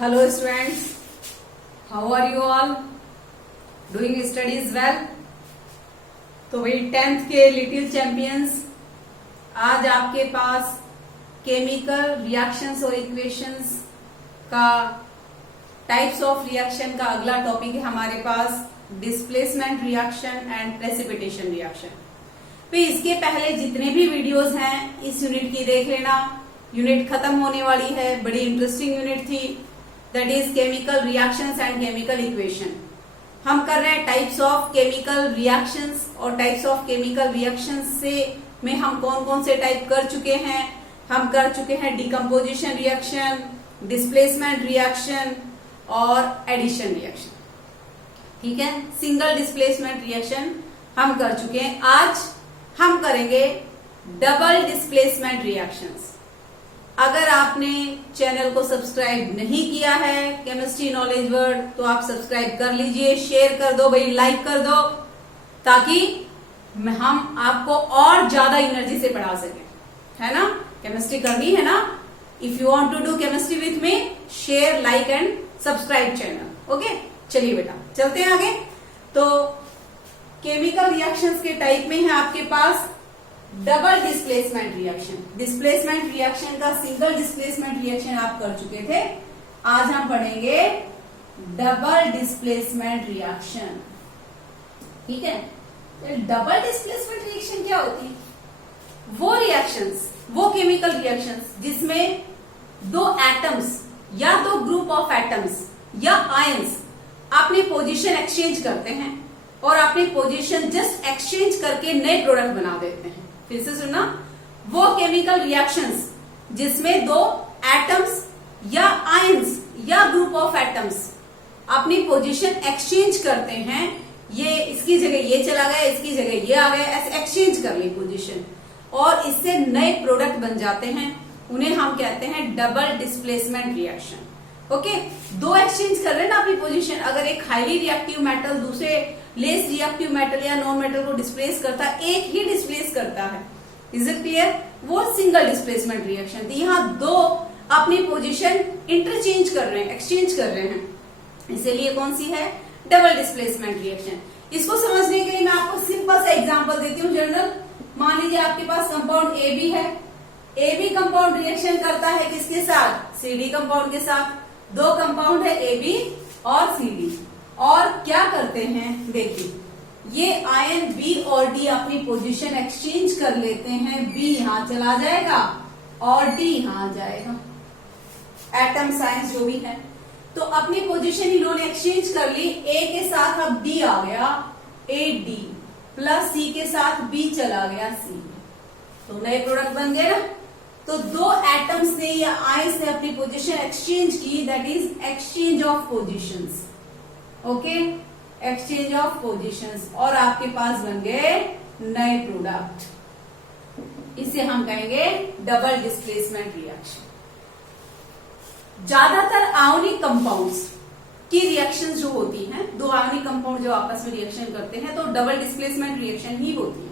Hello students, how are you all? Doing studies well? तो भाई 10th के little champions, आज आपके पास केमिकल रिएक्शंस और इक्वेशंस का टाइप्स ऑफ रिएक्शन का अगला टॉपिक है हमारे पास, displacement reaction and precipitation reaction. तो इसके पहले जितने भी वीडियोस हैं इस यूनिट की देख लेना। यूनिट खत्म होने वाली है, बड़ी इंटरेस्टिंग यूनिट थी, that is chemical reactions and chemical equation. हम कर रहे हैं टाइप्स ऑफ केमिकल रिएक्शंस और टाइप्स ऑफ केमिकल रिएक्शंस से में हम कौन कौन से टाइप कर चुके हैं। हम कर चुके हैं डिकम्पोजिशन रिएक्शन, डिस्प्लेसमेंट रिएक्शन और एडिशन रिएक्शन। ठीक है, सिंगल डिस्प्लेसमेंट रिएक्शन हम कर चुके हैं। आज हम करेंगे डबल डिस्प्लेसमेंट रिएक्शंस। अगर आपने चैनल को सब्सक्राइब नहीं किया है केमिस्ट्री नॉलेज वर्ल्ड, तो आप सब्सक्राइब कर लीजिए, शेयर कर दो भाई, लाइक कर दो, ताकि हम आपको और ज्यादा एनर्जी से पढ़ा सके। है ना, केमिस्ट्री करनी है ना। If you want to do chemistry with me, share, like and subscribe channel. Okay, चलिए बेटा चलते हैं आगे। तो केमिकल रिएक्शंस के टाइप में है आपके पास double displacement reaction. Displacement reaction का सिंगल डिस्प्लेसमेंट रिएक्शन आप कर चुके थे, आज हम पढ़ेंगे डबल डिस्प्लेसमेंट रिएक्शन। ठीक है, तो डबल डिस्प्लेसमेंट रिएक्शन क्या होती है? वो रिएक्शंस, वो केमिकल रिएक्शंस जिसमें दो एटम्स या दो ग्रुप ऑफ एटम्स या आयंस अपनी पोजीशन एक्सचेंज करते हैं और अपनी पोजीशन जस्ट एक्सचेंज करके नए प्रोडक्ट बना देते हैं। फिर से सुनना, वो केमिकल रिएक्शंस जिसमें दो एटम्स या आयंस या ग्रुप ऑफ एटम्स अपनी पोजीशन एक्सचेंज करते हैं। ये इसकी जगह ये चला गया, इसकी जगह ये आ गया, ऐसे एक्सचेंज कर ली पोजीशन और इससे नए प्रोडक्ट बन जाते हैं। उन्हें हम कहते हैं डबल डिस्प्लेसमेंट रिएक्शन। ओके, दो एक्सचेंज कर रहे हैं ना अपनी पोजीशन। अगर एक हाईली रिएक्टिव मेटल दूसरे लेस रिएक्टिव मेटल या नॉन मेटल को डिस्प्लेस करता है, एक ही डिस्प्लेस करता है। Is it clear? वो सिंगल डिस्प्लेसमेंट रिएक्शन थी। यहाँ दो अपनी पोजीशन इंटरचेंज कर रहे हैं, एक्सचेंज कर रहे हैं, इसीलिए कौन सी है? Double displacement reaction. इसको समझने के लिए मैं आपको सिंपल सा एग्जांपल देती हूँ। जनरल, मान लीजिए आपके पास कंपाउंड ए बी है। ए बी कंपाउंड रिएक्शन करता है किसके साथ? सी डी कंपाउंड के साथ। दो कंपाउंड है ए बी और सी डी, और क्या करते हैं देखिए, ये आयन बी और डी अपनी पोजीशन एक्सचेंज कर लेते हैं। बी यहां चला जाएगा और डी यहां जाएगा, एटम साइंस जो भी है। तो अपनी पोजीशन इन्होंने एक्सचेंज कर ली। ए के साथ अब डी आ गया, ए डी प्लस सी के साथ बी चला गया सी, तो नए प्रोडक्ट बन गए ना। तो दो एटम्स ने या आयंस ने अपनी पोजीशन एक्सचेंज की, that is exchange of positions. Okay, exchange of positions, और आपके पास बन गए नए प्रोडक्ट। इसे हम कहेंगे डबल डिस्प्लेसमेंट रिएक्शन। ज्यादातर आयोनिक कंपाउंड्स की रिएक्शन जो होती हैं, दो आयोनिक कंपाउंड जो आपस में रिएक्शन करते हैं, तो डबल डिस्प्लेसमेंट रिएक्शन ही होती है।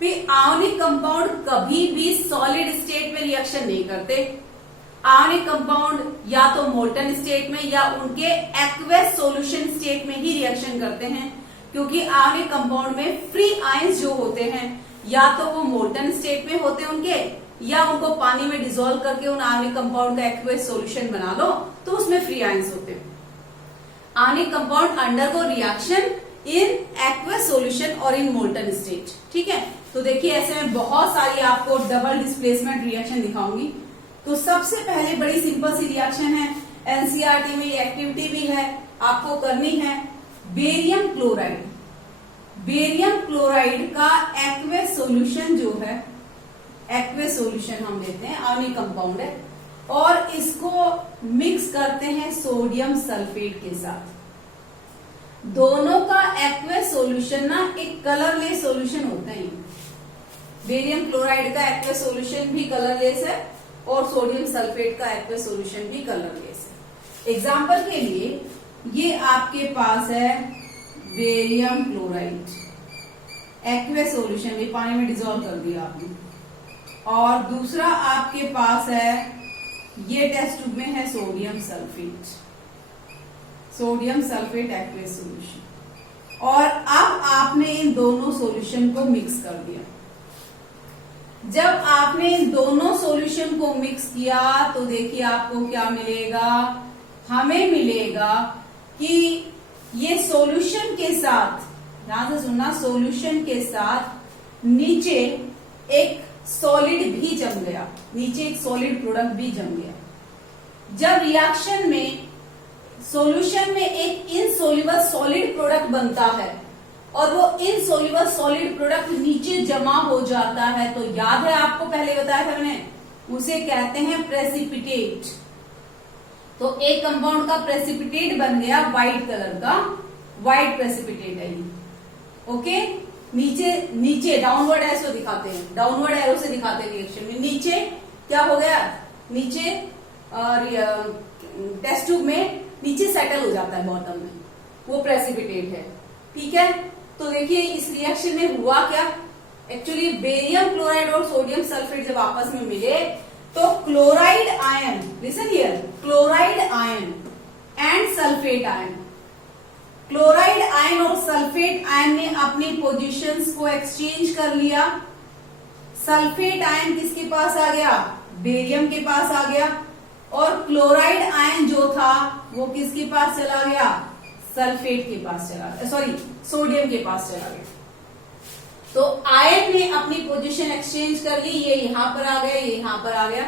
फिर आयोनिक कंपाउंड कभी भी सॉलिड स्टेट में रिएक्शन नहीं करते। आयोनिक कंपाउंड या तो मोल्टन स्टेट में या उनके एक्वस सॉल्यूशन स्टेट में ही रिएक्शन करते हैं, क्योंकि आयोनिक कंपाउंड में फ्री आयंस जो होते हैं या तो वो मोल्टन स्टेट में होते हैं उनके, या उनको पानी में डिसॉल्व करके उन आयोनिक कंपाउंड का एक्वस सॉल्यूशन बना लो तो उसमें फ्री आयंस होते हैं। Ionic compound undergo reaction in aqueous solution और इन मोल्टन स्टेट। ठीक है, तो देखिए ऐसे में बहुत सारी आपको डबल डिस्प्लेसमेंट रिएक्शन दिखाऊंगी। तो सबसे पहले बड़ी सिंपल सी रिएक्शन है, एनसीईआरटी में ये एक्टिविटी भी है, आपको करनी है। बेरियम क्लोराइड, बेरियम क्लोराइड का एक्वस सॉल्यूशन जो है, एक्वस सॉल्यूशन हम लेते हैं, आयोनिक कंपाउंड है, और इसको मिक्स करते हैं सोडियम सल्फेट के साथ। दोनों का एक्वस सॉल्यूशन ना एक कलरलेस सॉल्यूशन होता है। बेरियम क्लोराइड का एक्वस सॉल्यूशन भी कलरलेस है और सोडियम सल्फेट का एक्वस सॉल्यूशन भी कलरलेस है। एग्जांपल के लिए ये आपके पास है बेरियम क्लोराइड, एक्वस सॉल्यूशन, ये पानी में डिसॉल्व कर दिया आपने, और दूसरा आपके पास है ये टेस्ट ट्यूब में है sodium sulphate, sodium sulphate aqueous solution. और अब आपने इन दोनों सॉल्यूशन को मिक्स कर दिया। जब आपने इन दोनों सॉल्यूशन को मिक्स किया तो देखिए आपको क्या मिलेगा, हमें मिलेगा कि ये सॉल्यूशन के साथ, ध्यान से सुनना, सॉल्यूशन के साथ नीचे एक सॉलिड भी जम गया, नीचे एक सॉलिड प्रोडक्ट भी जम गया। जब रिएक्शन में सॉल्यूशन में एक इनसोल्युबल सॉलिड प्रोडक्ट बनता है और वो इनसोल्युबल सॉलिड प्रोडक्ट नीचे जमा हो जाता है, तो याद है आपको पहले बताया था मैंने, उसे कहते हैं प्रेसिपिटेट। तो एक कंपाउंड का प्रेसिपिटेट बन गया व्हाइट कलर का, व्हाइट प्रेसिपिटेट है ये। ओके, नीचे नीचे डाउनवर्ड एरो दिखाते हैं, डाउनवर्ड एरो से दिखाते हैं रिएक्शन में। नीचे क्या हो गया, नीचे टेस्ट ट्यूब में नीचे सेटल हो जाता है बॉटम में, वो प्रेसिपिटेट है। ठीक है, तो देखिए इस रिएक्शन में हुआ क्या, एक्चुअली बेरियम क्लोराइड और सोडियम सल्फेट जब आपस में मिले तो chloride ion, listen here, chloride ion and sulphate ion, chloride ion और सल्फेट आयन ने अपनी पोजीशंस को एक्सचेंज कर लिया। सल्फेट आयन किसके पास आ गया, बेरियम के पास आ गया, और क्लोराइड आयन जो था वो किसके पास चला गया, सल्फेट के पास चला गया, सॉरी सोडियम के पास चला गया। तो आयन ने अपनी पोजीशन एक्सचेंज कर ली, ये यहां पर आ गया, ये यहां पर आ गया,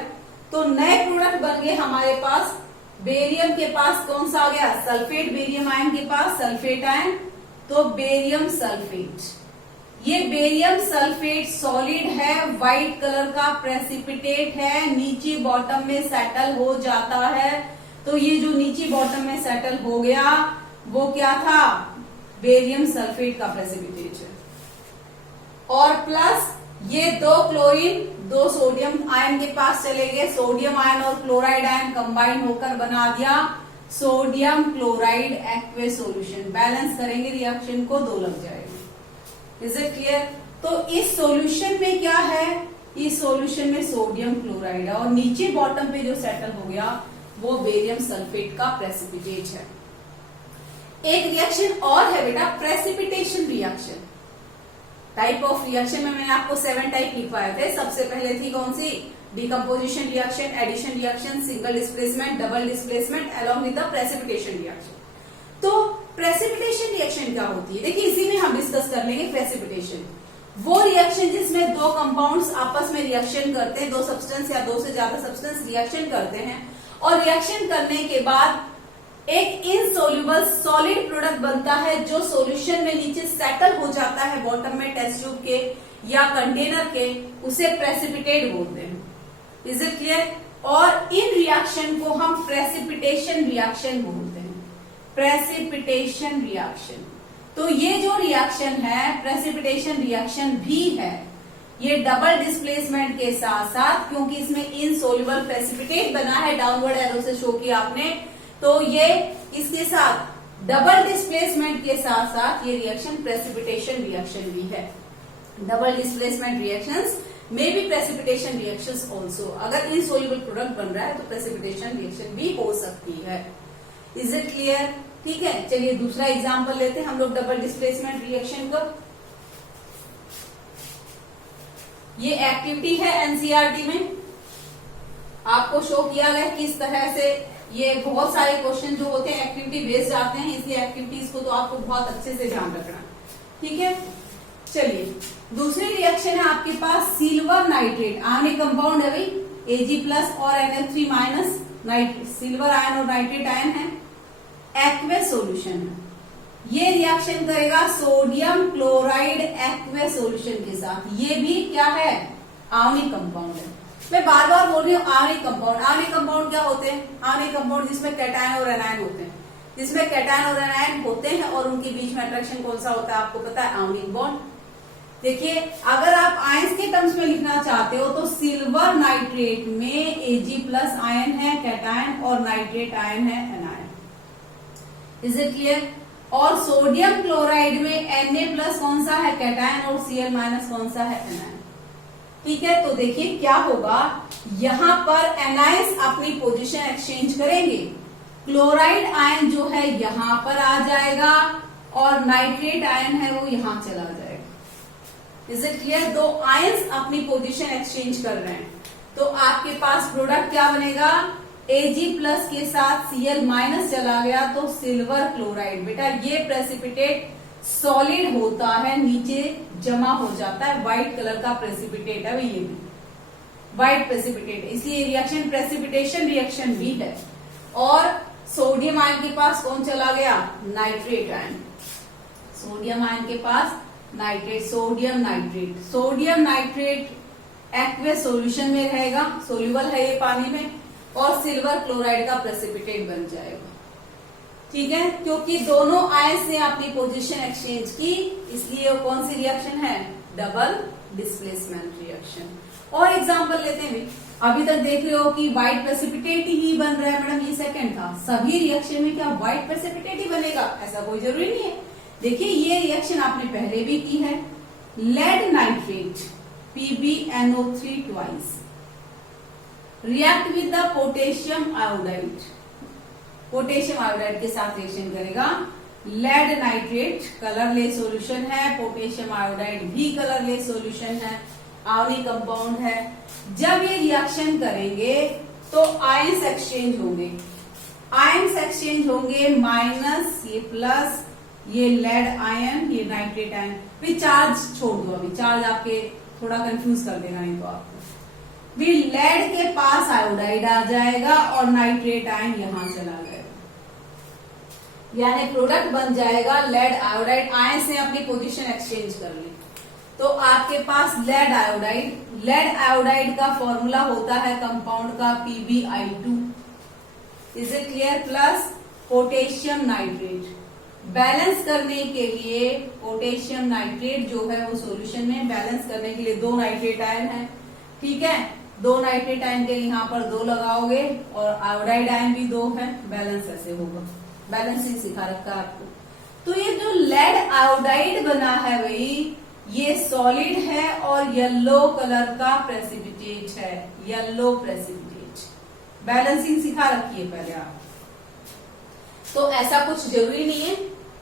तो नए प्रोडक्ट बन गए हमारे पास। बेरियम के पास कौन सा आ गया, सल्फेट, बेरियम आयन के पास सल्फेट आयन, तो बेरियम सल्फेट। ये बेरियम सल्फेट सॉलिड है, व्हाइट कलर का प्रेसिपिटेट है, नीचे बॉटम में सेटल हो जाता है। तो ये जो नीचे बॉटम में सेटल हो गया वो क्या था, बेरियम सल्फेट का प्रेसिपिटेट है। और प्लस ये दो क्लोरीन दो सोडियम आयन के पास चले गए, सोडियम आयन और क्लोराइड आयन कंबाइन होकर बना दिया sodium chloride aqueous solution. Balance करेंगे रिएक्शन को, 2 लग जाएगा। Is it clear? तो इस सॉल्यूशन में क्या है, इस सॉल्यूशन में सोडियम क्लोराइड है और नीचे बॉटम पे जो सेटल हो गया वो बेरियम सल्फेट का प्रेसिपिटेट है। एक रिएक्शन और है बेटा, precipitation reaction. Type of reaction में मैंने आपको 7 टाइप लिखवाए थे। सबसे पहले थी कौन सी, decomposition reaction, addition reaction, single displacement, double displacement along with the precipitation reaction. तो प्रेसिपिटेशन रिएक्शन क्या होती है, देखिए इसी में हम डिस्कस कर लेंगे। प्रेसिपिटेशन वो रिएक्शन जिसमें दो कंपाउंड्स आपस में रिएक्शन करते हैं, दो सब्सटेंस या 2 से ज्यादा सब्सटेंस रिएक्शन करते हैं और रिएक्शन करने के बाद एक इनसोल्युबल सॉलिड प्रोडक्ट बनता है जो सॉल्यूशन में नीचे सेटल हो जाता है बॉटम में टेस्ट ट्यूब के या कंटेनर के, उसे प्रेसिपिटेट बोलते हैं। Is it clear? और इन रिएक्शन को हम प्रेसिपिटेशन रिएक्शन बोलते हैं, प्रेसिपिटेशन रिएक्शन। तो ये जो रिएक्शन है प्रेसिपिटेशन रिएक्शन भी है, ये डबल डिस्प्लेसमेंट के साथ साथ, क्योंकि इसमें इनसोल्युबल प्रेसिपिटेट बना है, डाउनवर्ड एरो से शो किया आपने, तो ये इसके साथ डबल डिस्प्लेसमेंट के साथ साथ ये रिएक्शन प्रेसिपिटेशन रिएक्शन भी है। डबल डिस्प्लेसमेंट रिएक्शंस में भी प्रेसिपिटेशन रिएक्शंस ऑल्सो। अगर इनसोल्युबल प्रोडक्ट बन रहा है तो प्रेसिपिटेशन रिएक्शन भी हो सकती है। Is it clear? ठीक है, चलिए दूसरा एग्जांपल लेते हैं हम लोग डबल डिस्प्लेसमेंट रिएक्शन का। ये एक्टिविटी है एनसीईआरटी में, आपको शो किया गया किस तरह से ये बहुत सारे क्वेश्चन जो होते हैं एक्टिविटी बेस्ड आते हैं, इसलिए एक्टिविटीज को तो आपको बहुत अच्छे से ध्यान रखना। ठीक है, चलिए दूसरी रिएक्शन है आपके पास सिल्वर नाइट्रेट, आयनिक कंपाउंड है भाई, Ag+ और NH3- नाइट्रेट, सिल्वर आयन और नाइट्रेट आयन है, एक्वेस सॉल्यूशन है। ये रिएक्शन करेगा सोडियम क्लोराइड एक्वेस सॉल्यूशन के साथ। ये भी क्या है, आयनिक कंपाउंड है। मैं बार बार बोल रही हूँ आयनिक कंपाउंड। आयनिक कंपाउंड क्या होते हैं, आयनिक कंपाउंड जिसमें कैटायन और एनायन होते हैं, जिसमें कैटायन और एनायन होते हैं और उनके बीच में अट्रैक्शन कौन सा होता है आपको पता है, आयनिक बॉन्ड। देखिए अगर आप आयंस के टर्म्स में लिखना चाहते हो तो सिल्वर नाइट्रेट में Ag+ आयन है कैटायन और नाइट्रेट आयन है एनायन। Is it clear? और सोडियम क्लोराइड में Na+ कौन सा है कैटायन और Cl- कौन सा है एनायन। ठीक है, तो देखिए क्या होगा, यहां पर एनायंस अपनी पोजीशन एक्सचेंज करेंगे। क्लोराइड आयन जो है यहां पर आ जाएगा और नाइट्रेट आयन है वो यहां चला जाएगा। Is it clear? दो आयंस अपनी पोजीशन एक्सचेंज कर रहे हैं, तो आपके पास प्रोडक्ट क्या बनेगा, Ag प्लस के साथ Cl माइनस चला गया तो सिल्वर क्लोराइड। बेटा ये प्रेसिपिटेट सॉलिड होता है, नीचे जमा हो जाता है, व्हाइट कलर का प्रेसिपिटेट है, ये भी व्हाइट प्रेसिपिटेट, इसलिए रिएक्शन प्रेसिपिटेशन रिएक्शन भी है। और सोडियम आयन के पास कौन चला गया, नाइट्रेट आयन। सोडियम आयन के पास nitrate, sodium nitrate, sodium nitrate aqueous solution में रहेगा, सोल्यूबल है ये पानी में, और सिल्वर क्लोराइड का प्रेसिपिटेट बन जाएगा। ठीक है, क्योंकि दोनों आयंस ने अपनी पोजीशन एक्सचेंज की, इसलिए वो कौन सी रिएक्शन है, डबल डिस्प्लेसमेंट रिएक्शन। और एग्जांपल लेते हैं, अभी तक देख रहे हो कि व्हाइट प्रेसिपिटेट ही बन रहा है, मैडम ये सेकंड था, सभी रिएक्शन में क्या व्हाइट प्रेसिपिटेट ही बनेगा, ऐसा कोई जरूरी नहीं है। देखिए ये रिएक्शन आपने पहले भी की है, lead nitrate PbNO3 twice react with the potassium iodide, potassium iodide के साथ रिएक्शन करेगा। लेड नाइट्रेट कलरलेस सॉल्यूशन है, पोटेशियम आयोडाइड भी कलरलेस सॉल्यूशन है, आयनिक कंपाउंड है। जब ये रिएक्शन करेंगे तो आयंस एक्सचेंज होंगे, आयंस एक्सचेंज होंगे, माइनस ये प्लस, ये लेड आयन, ये नाइट्रेट आयन। फिर चार्ज छोड़ दो, अभी चार्ज आपके थोड़ा कंफ्यूज कर देगा नहीं तो आपको। फिर लेड के पास आयोडाइड आ जाएगा और नाइट्रेट आयन यहां चला जाएगा, यानी प्रोडक्ट बन जाएगा लेड आयोडाइड। आयंस ने अपनी पोजीशन एक्सचेंज कर ली, तो आपके पास लेड आयोडाइड, लेड आयोडाइड का फॉर्मूला होता है कंपाउंड का PbI2, is it clear, plus potassium nitrate. Balance करने के लिए पोटेशियम नाइट्रेट जो है वो सॉल्यूशन में बैलेंस करने के लिए दो नाइट्रेट आयन है, ठीक है, दो नाइट्रेट आयन के यहाँ पर दो लगाओगे और आयोडाइड आयन भी दो है, बैलेंस ऐसे होगा, बैलेंसिंग सिखा रखा है आपको। तो ये जो लेड आयोडाइड बना है भाई, ये सॉलिड है और येलो कलर का प्रेसिपिटेट है, येलो प्रेसिपिटेट, बैलेंसिंग सिखा रखी है पहले आप। तो ऐसा कुछ जरूरी नहीं है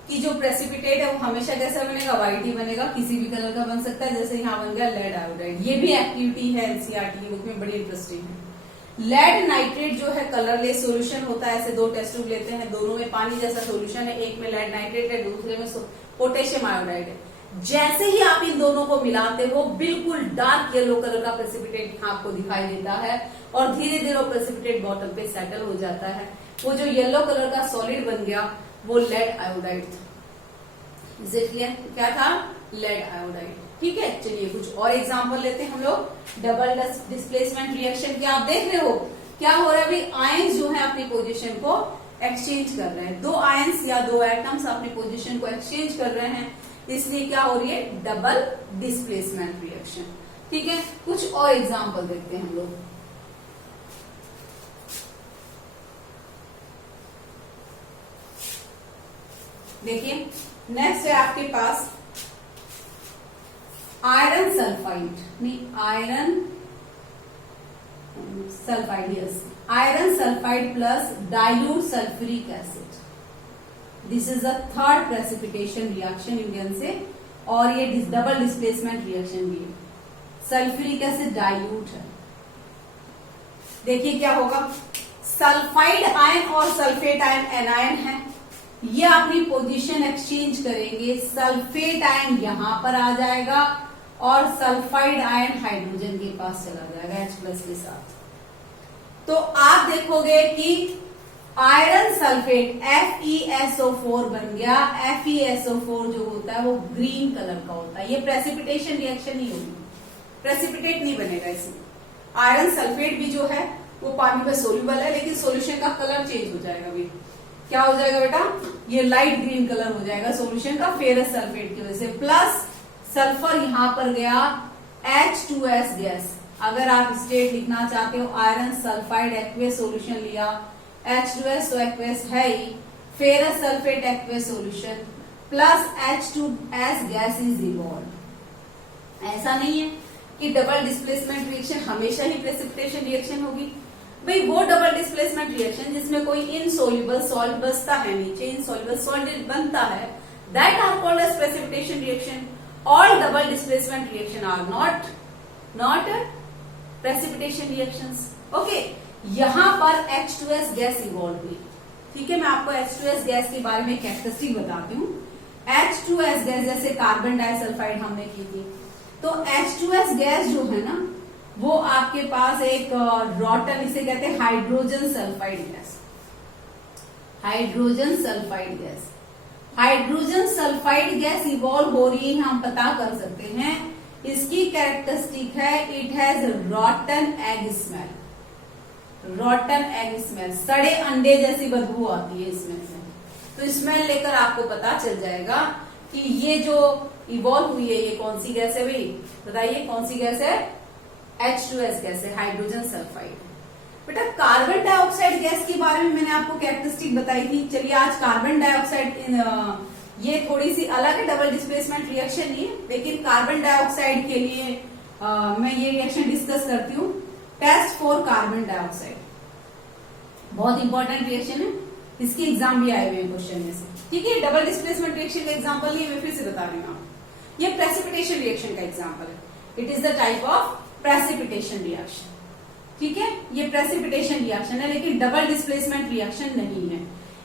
कि जो प्रेसिपिटेट है वो हमेशा कैसा बनेगा, व्हाइट ही बनेगा, किसी भी कलर का बन सकता है, जैसे यहाँ बन गया लेड आयोडाइड। ये भी एक्टिविटी है एनसीईआरटी की बुक में, बड़ी इंटरेस्टिंग है। लेड नाइट्रेट जो है कलरलेस सॉल्यूशन होता है, ऐसे दो टेस्ट ट्यूब लेते हैं, दोनों में पानी जैसा सॉल्यूशन है, एक में लेड नाइट्रेट है, दूसरे में पोटेशियम आयोडाइड है। जैसे ही आप इन दोनों को मिलाते हो, बिल्कुल डार्क येलो कलर का प्रेसिपिटेट आपको दिखाई देता है और धीरे धीरे वो प्रेसिपिटेट बॉटम पे सेटल हो जाता है। वो जो येलो कलर का सॉलिड बन गया वो लेड आयोडाइड था, इज इट क्लियर, क्या था, लेड आयोडाइड। ठीक है, चलिए कुछ और एग्जांपल लेते हैं हम लोग। डबल डिस्प्लेसमेंट रिएक्शन की आप देख रहे हो क्या हो रहा है अभी, आयंस जो है अपनी पोजीशन को एक्सचेंज कर रहे हैं, दो आयंस या दो एटम्स अपनी पोजीशन को एक्सचेंज कर रहे हैं, इसलिए क्या हो रही है, डबल डिस्प्लेसमेंट रिएक्शन। ठीक है, कुछ और एग्जांपल देखते हैं हम लोग। देखिए नेक्स्ट है आपके पास आयरन सल्फाइड, नहीं iron sulphide, yes, iron sulphide plus dilute sulphuric acid. This is the third precipitation reaction you can say, और ये डबल डिस्प्लेसमेंट रिएक्शन भी है। सल्फ्यूरिक एसिड डाइल्यूट है, देखिए क्या होगा, सल्फाइड आयन और सल्फेट आयन एनायन है, ये अपनी पोजीशन एक्सचेंज करेंगे, सल्फेट आयन यहां पर आ जाएगा और सल्फाइड आयन हाइड्रोजन के पास चला जाएगा H+ के साथ। तो आप देखोगे कि आयरन सल्फेट FeSO4 बन गया। FeSO4 जो होता है वो ग्रीन कलर का होता है, ये प्रेसिपिटेशन रिएक्शन ही होगी, प्रेसिपिटेट नहीं बनेगा इसमें। आयरन सल्फेट भी जो है वो पानी में सोल्यूबल है, लेकिन सोल्यूशन का कलर चेंज हो जाएगा भी, क्या हो जाएगा बेटा, ये लाइट ग्रीन कलर हो जाएगा सोल्यूशन का फेरस सल्फेट की वजह से, प्लस सल्फर यहां पर गया H2S गैस। अगर आप स्टेट लिखना चाहते हो आयरन सल्फाइड एक्वेस सॉल्यूशन लिया, H2S तो एक्वेस है ही, ferrous sulphate aqueous solution plus H2S gas is dissolve. ऐसा नहीं है कि डबल डिस्प्लेसमेंट रिएक्शन हमेशा ही प्रेसिपिटेशन रिएक्शन होगी? भाई वो डबल डिस्प्लेसमेंट रिएक्शन जिसमें कोई इनसोल्युबल सॉल्ट बचता है, नीचे इनसोल्युबल सॉल्ट बनता है, that are called as precipitation reaction. All double displacement reaction are not precipitation reactions. Okay, यहां पर H2S गैस इवॉल्व हुई. ठीक है, मैं आपको H2S गैस के बारे में कैरेक्टरिस्टिक बताती हूँ. H2S गैस जैसे कार्बन डाइसल्फाइड हमने की थी, तो H2S गैस जो है ना वो आपके पास एक रॉटन, इसे कहते हैं hydrogen sulphide gas. Hydrogen sulphide gas, hydrogen sulphide gas evolve हो रही है, हम पता कर सकते हैं. इसकी कैरेक्टरिस्टिक है it has रॉटन egg smell. रॉटन egg smell, सड़े अंडे जैसी बदबू आती है इसमें से. तो स्मेल लेकर आपको पता चल जाएगा कि ये जो इवॉल्व हुई है ये कौन सी गैस है भाई? बताइए कौन सी गैस है? H2S गैस है, हाइड्रोजन सल्फाइड. बेटा कार्बन डाइऑक्साइड गैस के बारे में मैंने आपको कैरेक्टरिस्टिक बताई थी. चलिए आज कार्बन डाइऑक्साइड ये थोड़ी सी अलग है, डबल डिस्प्लेसमेंट रिएक्शन नहीं है, लेकिन कार्बन डाइऑक्साइड के लिए मैं ये रिएक्शन डिस्कस करती हूँ. टेस्ट फॉर कार्बन डाइऑक्साइड बहुत इंपॉर्टेंट रिएक्शन है, इसके एग्जाम भी आए हुए हैं क्वेश्चन में से. ठीक है, डबल डिस्प्लेसमेंट रिएक्शन का एग्जांपल नहीं, मैं फिर से बता रही हूँ. ये प्रेसिपिटेशन रिएक्शन का एग्जांपल है. It is the type of precipitation reaction. ठीक है, ये प्रेसिपिटेशन रिएक्शन है लेकिन डबल डिस्प्लेसमेंट रिएक्शन नहीं है.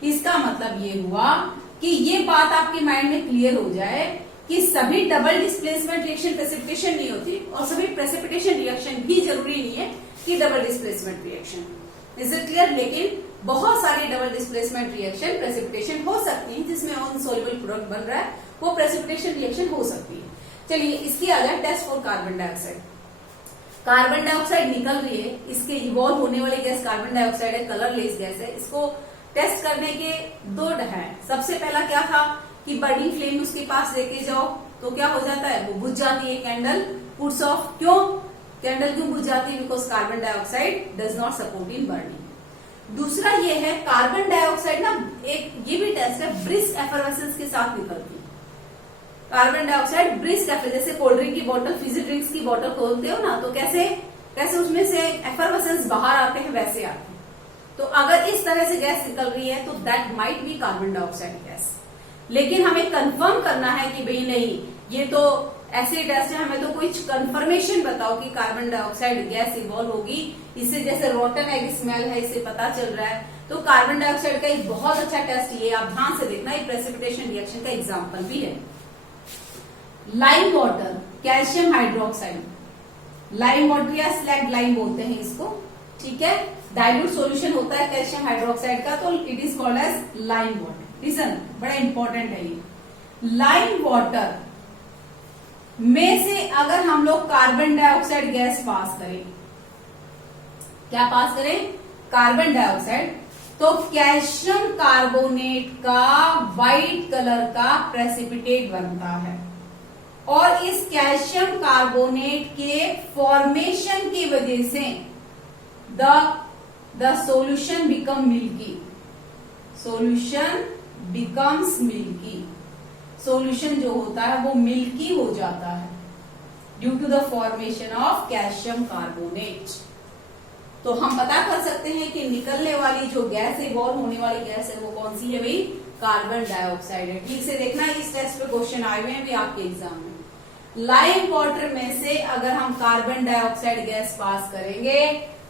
इसका मतलब ये हुआ कि ये बात आपके माइंड में क्लियर हो जाए कि सभी डबल डिस्प्लेसमेंट रिएक्शन प्रेसिपिटेशन नहीं होती और सभी प्रेसिपिटेशन रिएक्शन भी जरूरी नहीं है कि double displacement reaction. Is it clear? लेकिन बहुत सारी डबल डिस्प्लेसमेंट रिएक्शन प्रेसिपिटेशन हो सकती है, जिसमें अनसॉल्युबल प्रोडक्ट बन रहा है वो प्रेसिपिटेशन रिएक्शन हो सकती है. चलिए इसकी अलग test for carbon dioxide. Carbon dioxide निकल रही है, इसके इवॉल्व होने वाली गैस कार्बन डाइऑक्साइड है, कलरलेस गैस है. इसको टेस्ट करने के दो है. सबसे पहला क्या था कि बर्निंग फ्लेम उसके पास लेके जाओ तो क्या हो जाता है? वो बुझ जाती है. Candle puts of. क्यों कैंडल क्यों बुझ जाती है? Because carbon dioxide does not support in burning. दूसरा ये है कार्बन डाइऑक्साइड ना, एक ये भी टेस्ट है, ब्रिस्क एफरवेसेंस के साथ निकलती है. कार्बन डाइऑक्साइड ब्रिस्क एफरवेसेंस, जैसे कोल्ड ड्रिंक की बोतल, फिजी ड्रिंक्स की बोतल खोलते हो ना तो कैसे कैसे उसमें से एफरवेसेंस बाहर आते हैं, वैसे आते हैं. तो अगर इस तरह से गैस निकल रही है तो that might be carbon dioxide gas. लेकिन हमें कंफर्म करना है कि भाई नहीं, ये तो ऐसे टेस्ट है, हमें तो कुछ कंफर्मेशन बताओ कि कार्बन डाइऑक्साइड गैस इवॉल्व होगी. इससे जैसे रॉटन एग स्मेल है, इससे पता चल रहा है. तो कार्बन डाइऑक्साइड का एक बहुत अच्छा टेस्ट ये आप ध्यान से देखना, ये प्रेसिपिटेशन रिएक्शन का एग्जाम्पल भी है. Lime water, calcium hydroxide, lime water या स्लैग लाइम बोलते हैं इसको. ठीक है, डाइल्यूट सॉल्यूशन होता है कैल्शियम हाइड्रोक्साइड का, तो it is called as lime water. Reason बड़ा इंपॉर्टेंट है ये. लाइम वाटर में से अगर हम लोग कार्बन डाइऑक्साइड गैस पास करें, क्या पास करें? कार्बन डाइऑक्साइड, तो कैल्शियम कार्बोनेट का व्हाइट कलर का प्रेसिपिटेट बनता है. और इस कैल्शियम कार्बोनेट के फॉर्मेशन की वजह से the solution become milky. Solution becomes milky. Solution जो होता है वो मिल्की हो जाता है due to the formation of calcium carbonate. तो हम पता कर सकते हैं कि निकलने वाली जो गैस है, इवॉल्व होने वाली गैस है, वो कौन सी है भाई? कार्बन डाइऑक्साइड है. ठीक से देखना, इस टेस्ट पे क्वेश्चन आए हुए हैं भी आपके एग्जाम में. लाइम वाटर में से अगर हम कार्बन डाइऑक्साइड गैस पास करेंगे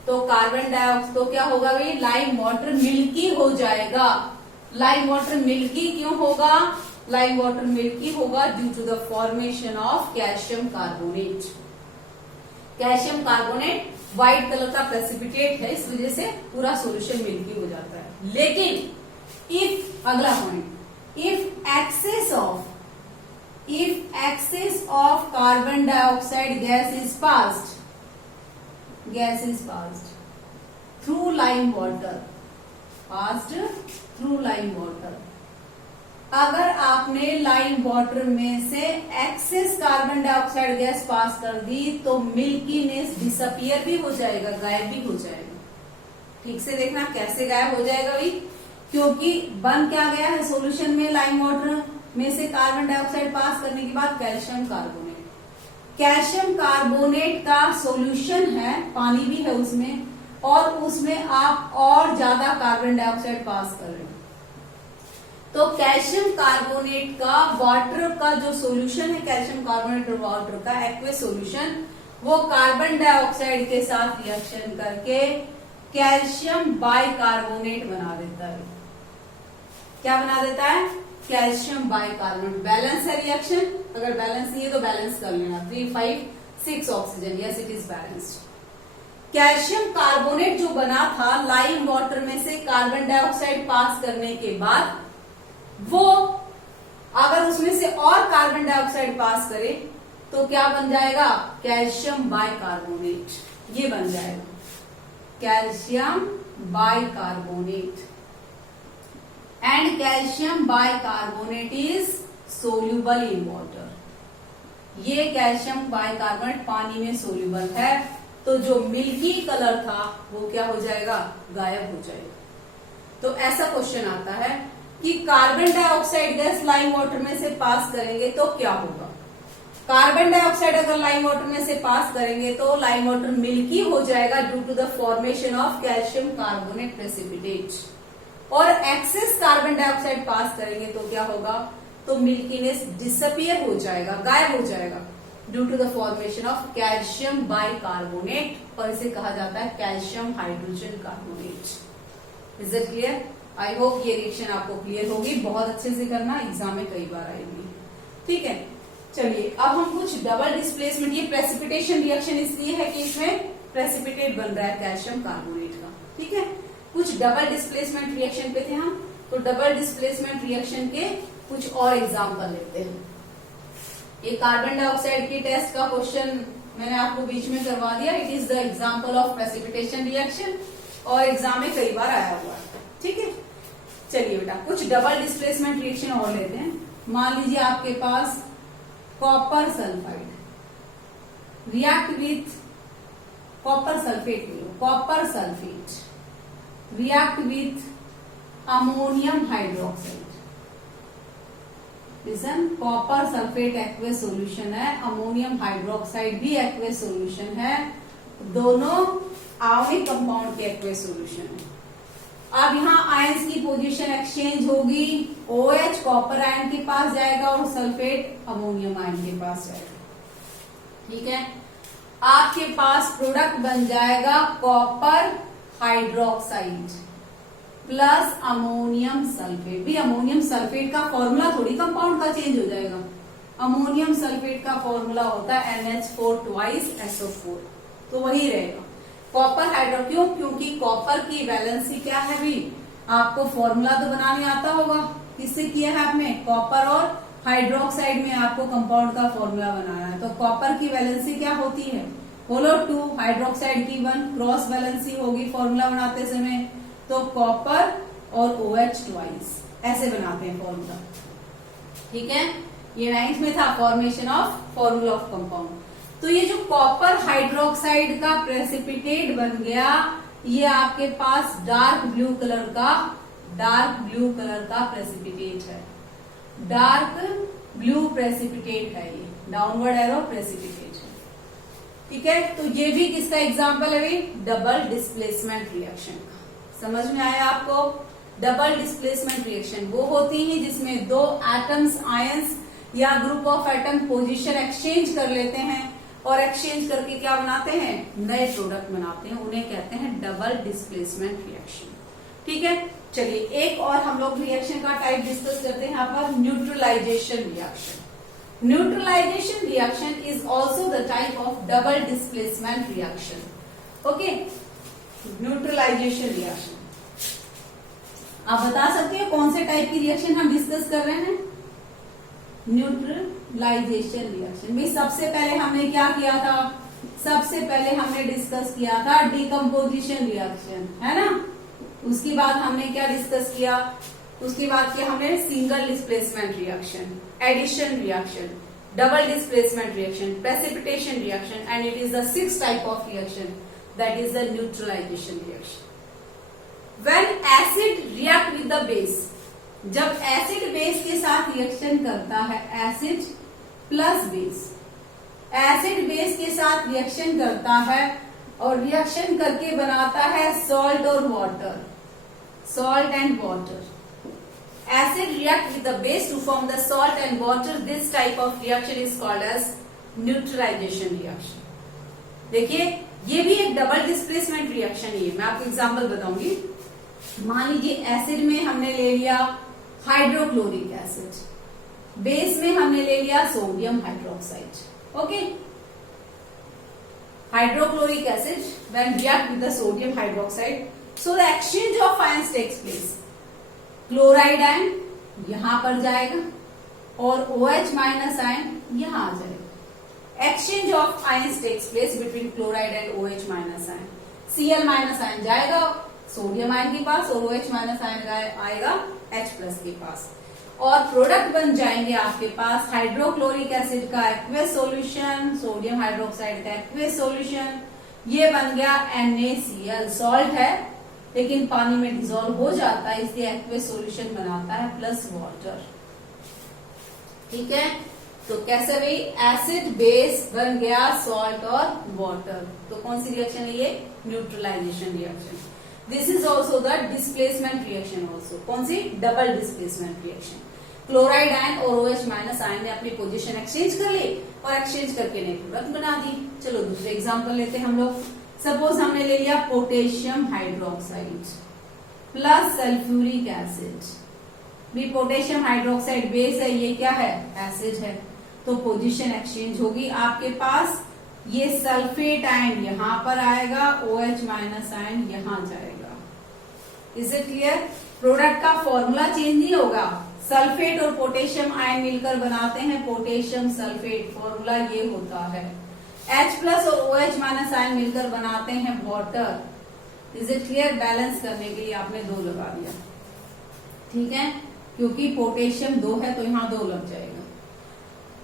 तो कार्बन डाइऑक्साइड तो क्या होगा भाई? लाइम वाटर मिल्की हो जाएगा. लाइम वाटर मिल्की क्यों होगा? लाइम वाटर मिल्की होगा due to the formation of calcium carbonate. Calcium carbonate white colour का प्रेसिपिटेट है, इस वजह से पूरा सॉल्यूशन मिल्की हो जाता है. लेकिन इफ, अगला point, if excess of carbon dioxide gas is passed through lime water, अगर आपने लाइम वाटर में से excess carbon dioxide gas pass कर दी तो मिल्कीनेस डिसअपियर भी हो जाएगा, गायब भी हो जाएगा. ठीक से देखना कैसे गायब हो जाएगा भाई? क्योंकि बन क्या गया है सॉल्यूशन में, लाइम वाटर में से कार्बन डाइऑक्साइड पास करने के बाद कैल्शियम कार्बोनेट. कैल्शियम कार्बोनेट का सॉल्यूशन है, पानी भी है उसमें, और उसमें आप और ज्यादा कार्बन डाइऑक्साइड पास कर रहे हो, तो कैल्शियम कार्बोनेट का वाटर का जो सॉल्यूशन है, कैल्शियम कार्बोनेट वाटर का एक्वस सॉल्यूशन, वो कार्बन डाइऑक्साइड के साथ रिएक्शन करके कैल्शियम बाइकार्बोनेट बना देता है। क्या बना देता है? Calcium bicarbonate. बैलेंस है रिएक्शन, अगर बैलेंस नहीं है तो बैलेंस कर लेना, 3 5 6 oxygen, yes it is balanced. Calcium carbonate जो बना था लाइम वाटर में से कार्बन डाइऑक्साइड पास करने के बाद, वो अगर उसमें से और कार्बन डाइऑक्साइड पास करे तो क्या बन जाएगा? कैल्शियम बाइकार्बोनेट, ये बन जाएगा calcium bicarbonate. And calcium bicarbonate is soluble in water. ये कैल्शियम बाइकार्बोनेट पानी में सोल्यूबल है, तो जो मिल्की कलर था वो क्या हो जाएगा? गायब हो जाएगा। तो ऐसा क्वेश्चन आता है कि carbon dioxide gas lime water में से पास करेंगे तो क्या होगा? कार्बन डाइऑक्साइड अगर लाइम वाटर में से पास करेंगे तो लाइम वाटर मिल्की हो जाएगा due to the formation of calcium carbonate precipitate. और एक्सेस कार्बन डाइऑक्साइड पास करेंगे तो क्या होगा? तो मिल्कीनेस डिसअपियर हो जाएगा, गायब हो जाएगा due to the formation of calcium bicarbonate, और इसे कहा जाता है calcium hydrogen carbonate. Is it clear? I hope ये रिएक्शन आपको क्लियर होगी। बहुत अच्छे से करना, एग्जाम में कई बार आएगी। ठीक है, चलिए अब हम कुछ डबल डिस्प्लेसमेंट, ये प्रेसिपिटेशन रिएक्शन इसलिए है कि इसमें प्रेसिपिटेट बन रहा है कैल्शियम कार्बोनेट का। ठीक है, कुछ डबल डिस्प्लेसमेंट रिएक्शन पे थे हम, तो डबल डिस्प्लेसमेंट रिएक्शन के कुछ और एग्जाम्पल लेते हैं। ये कार्बन डाइऑक्साइड के टेस्ट का क्वेश्चन मैंने आपको बीच में करवा दिया। It is the example of precipitation reaction, और एग्जाम में कई बार आया हुआ है। ठीक है, चलिए बेटा कुछ डबल डिस्प्लेसमेंट रिएक्शन और लेते हैं। मान लीजिए आपके पास copper sulphide react with copper sulphate, copper sulphate react with ammonium hydroxide. Listen, copper sulphate aqueous solution है, अमोनियम हाइड्रोक्साइड भी एक्वस सॉल्यूशन है, दोनों आयनिक कंपाउंड के एक्वस सॉल्यूशन है। अब यहाँ आयंस की पोजीशन एक्सचेंज होगी, OH कॉपर आयन के पास जाएगा और सल्फेट अमोनियम आयन के पास जाएगा। ठीक है, आपके पास प्रोडक्ट बन जाएगा copper hydroxide plus ammonium sulphate. भी अमोनियम सल्फेट का फॉर्मूला थोड़ी कंपाउंड का चेंज हो जाएगा। अमोनियम सल्फेट का फॉर्मूला होता है NH4 2 SO4, तो वही रहेगा कॉपर हाइड्रो। क्यों? क्योंकि कॉपर की वैलेंसी क्या है भी, आपको फॉर्मूला तो बनाने आता होगा। किससे किया है आपने? कॉपर और हाइड्रोक्साइड में आपको कंपाउंड का फॉर्मूला बनाया है। तो कॉपर की वैलेंसी क्या होती है? होलो 2, हाइड्रोक्साइड की 1, क्रॉस वैलेंसी होगी फॉर्मूला बनाते समय, तो कॉपर और OH ट्वाइस, ऐसे बनाते हैं फॉर्मूला। ठीक है, ये 9th में था formation of formula of compound. तो ये जो कॉपर हाइड्रोक्साइड का प्रेसिपिटेट बन गया, ये आपके पास डार्क ब्लू कलर का प्रेसिपिटेट है। डार्क ब्लू प्रेसिपिटेट है, ये डाउनवर्ड एरो प्रेसिपिटेट है। ठीक है, तो ये भी किसका एग्जाम्पल है? डबल डिस्प्लेसमेंट रिएक्शन का। समझ में आया आपको? डबल डिस्प्लेसमेंट रिएक्शन वो होती है जिसमें दो एटम्स, आयंस या group of atom position exchange कर लेते हैं और एक्सचेंज करके क्या बनाते हैं? नए प्रोडक्ट बनाते हैं, उन्हें कहते हैं डबल डिस्प्लेसमेंट रिएक्शन। ठीक है, चलिए एक और हम लोग रिएक्शन का टाइप डिस्कस करते हैं यहाँ पर, neutralisation reaction. Neutralisation reaction is also the type of double displacement reaction. Okay, neutralisation reaction आप बता सकते हो कौन से टाइप की रिएक्शन हम डिस्कस कर रहे हैं? न्यूट्रलाइजेशन रिएक्शन में सबसे पहले हमने क्या किया था? सबसे पहले हमने डिस्कस किया था डिकम्पोजिशन रिएक्शन, है ना। उसके बाद हमने क्या डिस्कस किया? उसके बाद किया हमने single displacement reaction, addition reaction, double displacement reaction, precipitation reaction, and it is the 6th type of reaction, that is the neutralisation reaction. When acid react with the base, जब एसिड बेस के साथ reaction करता है, acid plus base, acid base के साथ reaction करता है और रिएक्शन करके बनाता है सॉल्ट और water, salt and water. Acid react with the base to form the salt and water. This type of reaction is called as neutralization reaction. देखिए ये भी एक डबल डिस्प्लेसमेंट रिएक्शन ही है। मैं आपको एग्जांपल बताऊंगी। मान लीजिए एसिड में हमने ले लिया हाइड्रोक्लोरिक एसिड, बेस में हमने ले लिया sodium hydroxide. Okay, hydrochloric acid when react with the sodium hydroxide, so the exchange of ions takes place. Chloride ion यहां पर जाएगा और OH माइनस आयन यहां आ जाएगा। Exchange of ions takes place between chloride and OH minus ion. Cl minus ion जाएगा sodium ion के पास और OH माइनस आयन आएगा H प्लस के पास, और प्रोडक्ट बन जाएंगे आपके पास हाइड्रोक्लोरिक एसिड का एक्वेस सॉल्यूशन, सोडियम हाइड्रोक्साइड का एक्वेस सॉल्यूशन। ये बन गया NaCl, सॉल्ट है लेकिन पानी में डिजोल्व हो जाता है, इसलिए एक्वेस सॉल्यूशन बनाता है प्लस वाटर। ठीक है, तो कैसे भाई एसिड बेस बन गया सॉल्ट और वाटर। तो कौन सी रिएक्शन है ये? Neutralisation reaction. This is also the displacement reaction also. कौन सी? Double displacement reaction. Chloride ion और OH माइनस आयन ने अपनी पोजीशन एक्सचेंज कर ली और एक्सचेंज करके नई प्रोडक्ट बना दी। चलो दूसरे एग्जांपल लेते हैं हम लोग। सपोज हमने ले लिया potassium hydroxide plus sulphuric acid. भी पोटेशियम हाइड्रोक्साइड बेस है, ये क्या है? एसिड है। तो पोजीशन एक्सचेंज होगी आपके पास। ये सल्फेट आयन यहां पर आएगा, OH माइनस आयन यहां जाएगा। Is it clear? प्रोडक्ट का फॉर्मूला चेंज नहीं होगा। सल्फेट और पोटेशियम आयन मिलकर बनाते हैं पोटेशियम सल्फेट, फॉर्मूला ये होता है। H प्लस और OH माइनस आयन मिलकर बनाते हैं water. Is it clear? Balance करने के लिए आपने 2 लगा दिया। ठीक है, क्योंकि पोटेशियम 2 है तो यहाँ 2 लग जाएगा।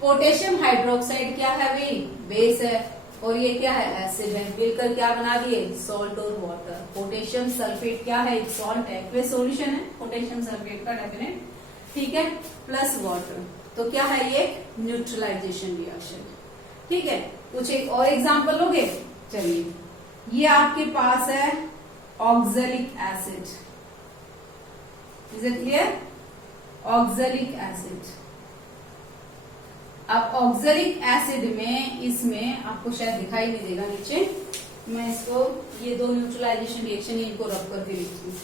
पोटेशियम हाइड्रोक्साइड क्या है भाई? बेस है और ये क्या है? एसिड है। मिलकर क्या बना दिए? सॉल्ट और वाटर। पोटेशियम सल्फेट क्या है? एक सॉल्ट है, एक्वेस सॉल्यूशन है पोटेशियम सल्फेट का डेफिनेट। ठीक है, प्लस वाटर। तो क्या है ये? Neutralisation reaction. ठीक है, कुछ एक और एग्जांपल लोगे? चलिए, ये आपके पास है oxalic acid. Is it clear? Oxalic acid. अब ऑक्सैलिक एसिड में इसमें आपको शायद दिखाई नहीं देगा नीचे, मैं इसको ये 2 न्यूट्रलाइजेशन रिएक्शन इनको रब करके लिखती हूँ।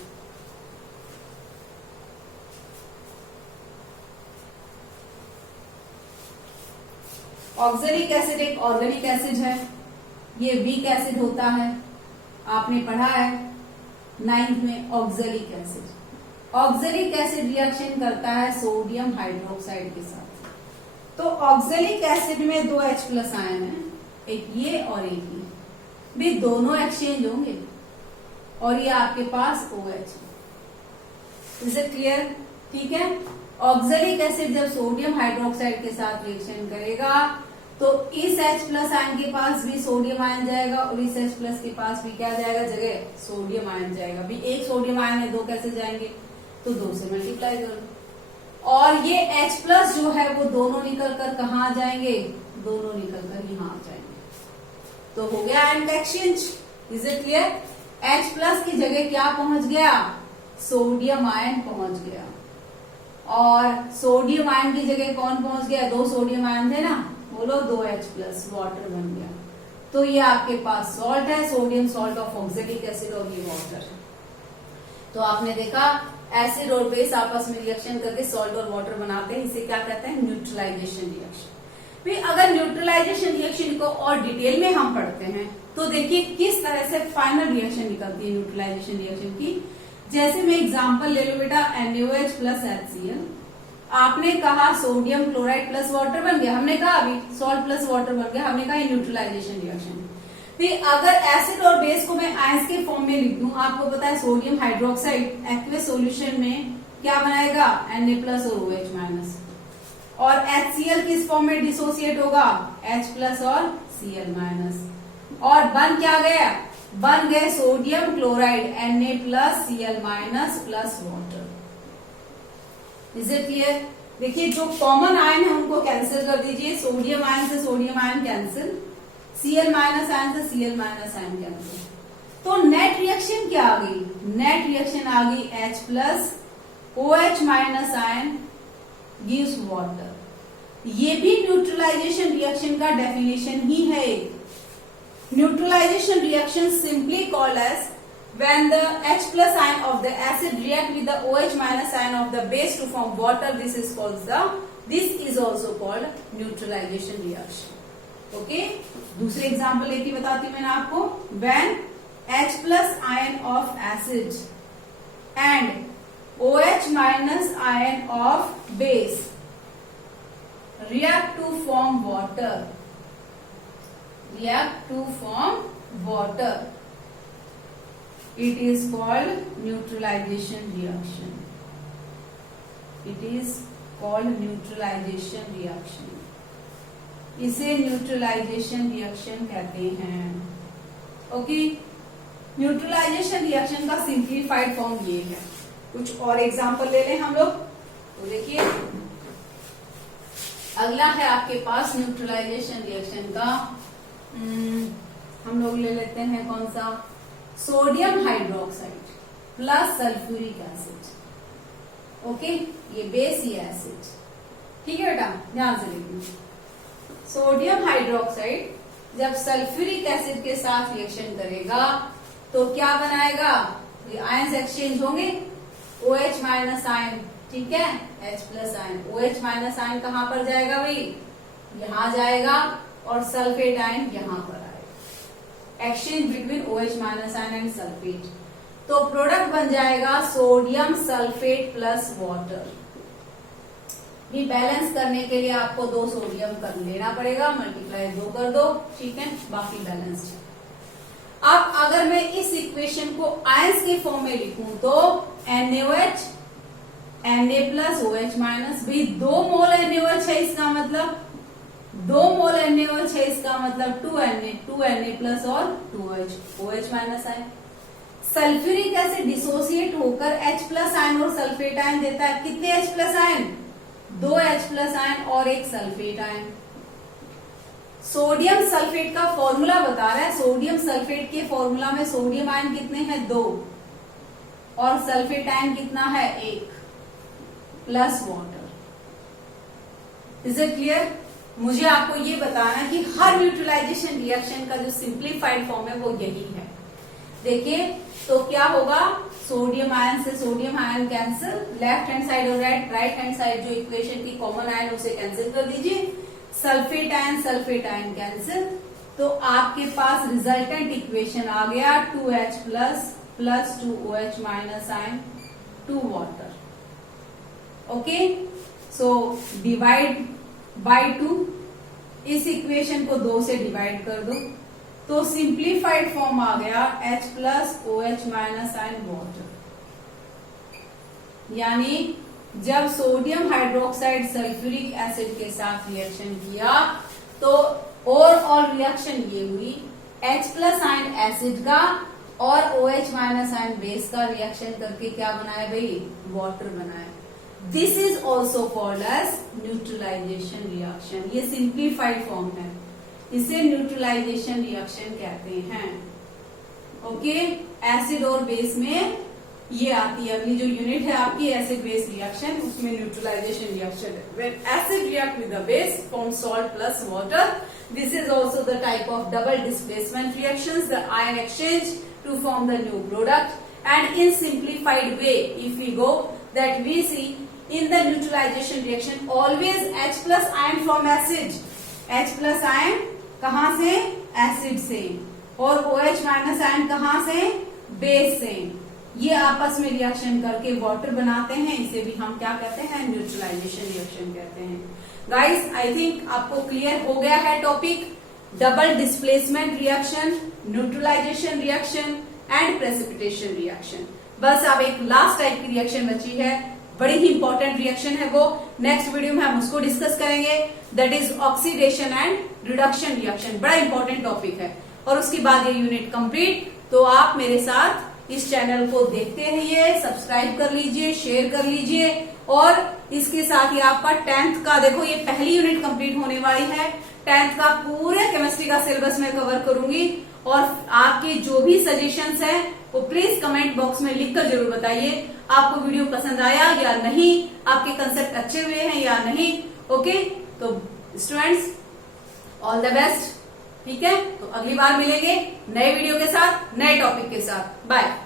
ऑक्सैलिक एसिड एक ऑर्गेनिक एसिड है, ये वीक एसिड होता है। आपने पढ़ा है 9th में oxalic acid. Oxalic acid reaction करता है सोडियम हाइड्रोक्साइड के साथ। तो ऑक्सैलिक एसिड में 2 H प्लस आयन है, एक ये और एक ये, भी दोनों एक्सचेंज होंगे और ये आपके पास OH। Is it clear? ठीक है, ऑक्सैलिक एसिड जब सोडियम हाइड्रोक्साइड के साथ रिएक्शन करेगा तो इस H प्लस आयन के पास भी सोडियम आयन जाएगा और इस H प्लस के पास भी क्या जाएगा? जगह सोडियम आयन जाएगा। भी एक सोडियम आयन है, 2 कैसे जाएंगे? तो 2 से मल्टीप्लाई कर लो। और ये H प्लस जो है वो दोनों निकल कर कहाँ जाएंगे? दोनों निकल कर यहाँ आ जाएंगे। तो हो गया आयन का exchange. Is it clear? H plus की जगह क्या पहुंच गया? सोडियम आयन पहुंच गया। और सोडियम आयन की जगह कौन पहुंच गया? 2 सोडियम आयन थे ना, बोलो 2 H प्लस, वाटर बन गया। तो ये आपके पास सॉल्ट है, sodium salt of oxalic acid, और ये वाटर है। तो आपने देखा एसिड और बेस आपस में रिएक्शन करके सॉल्ट और वाटर बनाते हैं, इसे क्या कहते हैं? Neutralisation reaction. फिर अगर न्यूट्रलाइजेशन रिएक्शन को और डिटेल में हम पढ़ते हैं तो देखिए किस तरह से फाइनल रिएक्शन निकलती है न्यूट्रलाइजेशन रिएक्शन की। जैसे मैं एग्जांपल ले लो बेटा, NaOH प्लस HCl। आपने कहा सोडियम क्लोराइड प्लस वाटर बन गया, हमने कहा अभी सॉल्ट प्लस वाटर बन गया, हमने कहा न्यूट्रलाइजेशन रिएक्शन। फिर अगर एसिड और बेस को मैं आयंस के फॉर्म में लिख दूं, आपको पता है सोडियम हाइड्रोक्साइड एक्वेस सॉल्यूशन में क्या बनाएगा? Na प्लस और OH माइनस। और HCl किस फॉर्म में डिसोसिएट होगा? H प्लस और Cl माइनस। और बन क्या गया? बन गए sodium chloride Na plus Cl minus plus water. Is it clear? देखिए जो कॉमन आयन है उनको कैंसिल कर दीजिए, सोडियम आयन से sodium ion cancel, Cl minus ion से Cl माइनस आयन कैंसिल। तो नेट रिएक्शन क्या आ गई? नेट रिएक्शन आ गई H plus OH minus ion gives water. ये भी न्यूट्रलाइजेशन रिएक्शन का डेफिनेशन ही है। Neutralisation reaction simply called as when the H plus ion of the acid react with the OH minus ion of the base to form water, this is also called neutralization reaction. Okay? दूसरे example लेके बताती हूँ मैंने आपको। when H plus ion of acid and OH minus ion of base react to form water, it is called neutralization reaction. It is called neutralization reaction. इसे neutralisation reaction कहते हैं। Okay, neutralisation reaction का simplified form ये है। कुछ और example ले लें हम लोग। तो देखिए अगला है आपके पास न्यूट्रलाइजेशन रिएक्शन का, हम लोग ले लेते हैं कौन सा, sodium hydroxide plus sulphuric acid. Okay, ये बेस ये एसिड, ठीक है बेटा, ध्यान से देखिए। सोडियम हाइड्रोक्साइड जब सल्फ्यूरिक एसिड के साथ रिएक्शन करेगा तो क्या बनाएगा? ये आयंस एक्सचेंज होंगे, OH माइनस आयन, ठीक है, H plus ion. OH minus ion कहां पर जाएगा भाई? यहां जाएगा, और सल्फेट आयन यहां पर आएगा। Exchange between OH minus ion and sulphate, तो प्रोडक्ट बन जाएगा सोडियम सल्फेट प्लस वाटर। ये बैलेंस करने के लिए आपको 2 सोडियम कर लेना पड़ेगा, मल्टीप्लाई 2 कर दो, ठीक है, बाकी बैलेंस है। अब अगर मैं इस इक्वेशन को आयंस के फॉर्म में लिखूं तो NaOH Na plus OH minus, भी 2 मोल NaOH है, इसका मतलब 2 मोल NaOH है, इसका मतलब 2Na प्लस और 2OH, OH minus ion. Sulphuric acid dissociate होकर H प्लस आयन और सल्फेट आयन देता है। कितने H plus ion? 2 H plus ion और एक सल्फेट आयन। सोडियम सल्फेट का फॉर्मूला बता रहा है, सोडियम सल्फेट के फॉर्मूला में सोडियम आयन कितने हैं? 2, और सल्फेट आयन कितना है? 1 plus water. Is it clear? मुझे आपको ये बताना है कि हर न्यूट्रलाइजेशन रिएक्शन का जो सिंप्लीफाइड फॉर्म है वो यही है। देखिए तो क्या होगा, सोडियम आयन से sodium ion cancel, left hand side और राइट हैंड साइड जो इक्वेशन की कॉमन आयन उसे कैंसिल कर दीजिए, सल्फेट आयन कैंसिल, तो आपके पास रिजल्टेंट इक्वेशन आ गया 2H plus 2OH minus ion 2 water. Okay, so divide by 2, इस इक्वेशन को 2 से डिवाइड कर दो, तो सिंप्लीफाइड फॉर्म आ गया H plus OH minus ion water. यानी जब सोडियम हाइड्रोक्साइड सल्फ्यूरिक एसिड के साथ रिएक्शन किया तो ओवरऑल रिएक्शन ये हुई, H प्लस आयन एसिड का और OH माइनस आयन बेस का रिएक्शन करके क्या बनाया भाई? वाटर बनाया। This is also called as neutralisation reaction. ये सिंप्लीफाइड फॉर्म है, इसे न्यूट्रलाइजेशन रिएक्शन कहते हैं। ओके, एसिड और बेस में ये आती है अगली जो यूनिट है आपकी, एसिड बेस रिएक्शन, उसमें न्यूट्रलाइजेशन रिएक्शन है। When acid react with the base form salt plus water, this is also the type of double displacement reactions, the ion exchange to form the new product. And in simplified way if we go that we see in the neutralization reaction always H plus ion from acid, H plus ion कहां से? Acid से, और OH minus ion कहां से? Base से। ये आपस में रिएक्शन करके वाटर बनाते हैं, इसे भी हम क्या कहते हैं? न्यूट्रलाइजेशन रिएक्शन कहते हैं। गाइस, आई थिंक आपको क्लियर हो गया है topic, double displacement reaction, neutralisation reaction and precipitation reaction. बस अब एक लास्ट टाइप की रिएक्शन बची है, बड़ी ही इंपॉर्टेंट रिएक्शन है वो, नेक्स्ट वीडियो में हम उसको डिस्कस करेंगे, that is oxidation and reduction reaction. बड़ा इंपॉर्टेंट टॉपिक है, और उसके बाद ये यूनिट कंप्लीट। तो आप मेरे साथ इस चैनल को देखते रहिए, सब्सक्राइब कर लीजिए, शेयर कर लीजिए। और इसके साथ ही आपका 10th का देखो ये पहली यूनिट कंप्लीट होने वाली है। 10th का पूरे केमिस्ट्री का सिलेबस मैं कवर करूंगी और आपके जो भी सजेशंस हैं वो प्लीज कमेंट बॉक्स में लिखकर जरूर बताइए। आपको वीडियो पसंद आया या नहीं, आपके कंसेप्ट अच्छे हुए हैं या नहीं। ओके, तो स्टूडेंट्स ऑल द बेस्ट। ठीक है, तो अगली बार मिलेंगे नए वीडियो के साथ, नए टॉपिक के साथ। बाय।